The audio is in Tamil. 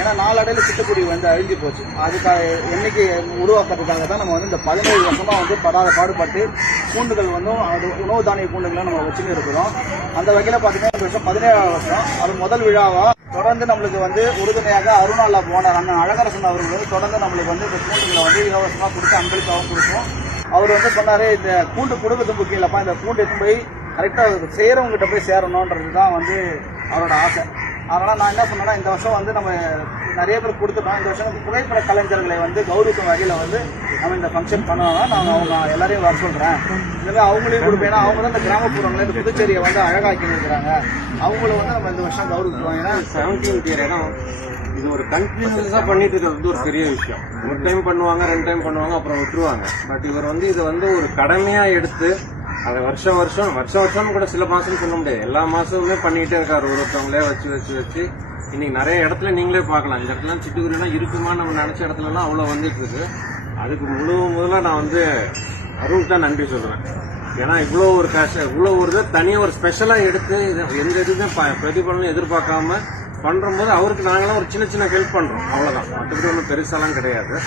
ஏன்னா நாளடைவில் சிட்டுக்குருவி வந்து அழிஞ்சு போச்சு. அதுக்காக என்னைக்கு உருவாக்குறதுக்காக தான் நம்ம வந்து இந்த பதினேழு வருஷமா வந்து படாத பாடுபட்டு கூண்டுகள் வந்து அது உணவு தானிய கூண்டுகளை நம்ம வச்சுன்னு இருக்கிறோம். அந்த வகையில் பார்த்தீங்கன்னா இந்த வருஷம் பதினேழாவது வருஷம். அது முதல் விழாவா? தொடர்ந்து நம்மளுக்கு வந்து உறுதுணையாக அருணாலா போனார். அண்ணன் அழகரசன் அவர்கள் வந்து தொடர்ந்து நம்மளுக்கு வந்து இந்த கூண்டுகளை வந்து இலவசமாக கொடுத்து அன்பளிப்பாகவும் கொடுக்கும் அவர் வந்து சொன்னாரு இந்த கூண்டு கொடுக்கறது முக்கியம் இந்த கூண்டு போய் கரெக்டாக செய்கிறவங்ககிட்ட போய் சேரணுன்றது தான் வந்து அவரோட ஆசை. அதனால் நான் என்ன சொன்னேன்னா இந்த வருஷம் வந்து நம்ம நிறைய பேர் கொடுத்துட்டோம். இந்த வருஷம் புகைப்பட கலைஞர்களை வந்து கௌரவிக்கும் வகையில் வந்து நம்ம இந்த ஃபங்க்ஷன் பண்ணலாம் நான் அவங்க எல்லாரையும் வர சொல்கிறேன் இதுவே அவங்களையும் கொடுப்பேன். ஏன்னா அவங்க தான் இந்த கிராமப்புறங்களை இந்த புதுச்சேரியை வந்து அழகாக்கி இருக்கிறாங்க. அவங்கள வந்து நம்ம இந்த வருஷம் கௌரவிக்குவோம் ஏன்னா செவன்டீன் இடம் இது ஒரு கண்டினியூஸா பண்ணிட்டு இருக்கிறது வந்து ஒரு பெரிய விஷயம். ஒரு டைம் பண்ணுவாங்க ரெண்டு டைம் பண்ணுவாங்க அப்புறம் விட்டுருவாங்க. பட் இவர் வந்து இதை வந்து ஒரு கடமையாக எடுத்து அதை வருஷம் வருஷம் வருஷம் வருஷம் கூட சில மாசம் சொல்ல முடியாது. எல்லா மாசமுமே பண்ணிட்டே இருக்காரு ஒருத்தவங்களே வச்சு வச்சு வச்சு. இன்னைக்கு நிறைய இடத்துல நீங்களே பார்க்கலாம். இந்த இடத்துல சிட்டுக்குருவிலாம் இருக்குமா நம்ம நினைச்ச இடத்துலலாம் அவ்வளோ வந்துட்டு இருக்கு அதுக்கு முழு முதல்ல நான் வந்து அருள் தான் நன்றி சொல்றேன். ஏன்னா இவ்வளோ ஒரு கஷ்டம் இவ்வளோ ஒரு இதை தனியாக ஒரு ஸ்பெஷலாக எடுத்து இதை எந்த இதுவுமே ப- பிரதிபலனும் எதிர்பார்க்காம பண்ணும்போது அவருக்கு நாங்களாம் ஒரு சின்ன சின்ன ஹெல்ப் பண்ணுறோம் அவ்வளோதான் மற்றபடி ஒன்றும் பெருசாலாம் கிடையாது.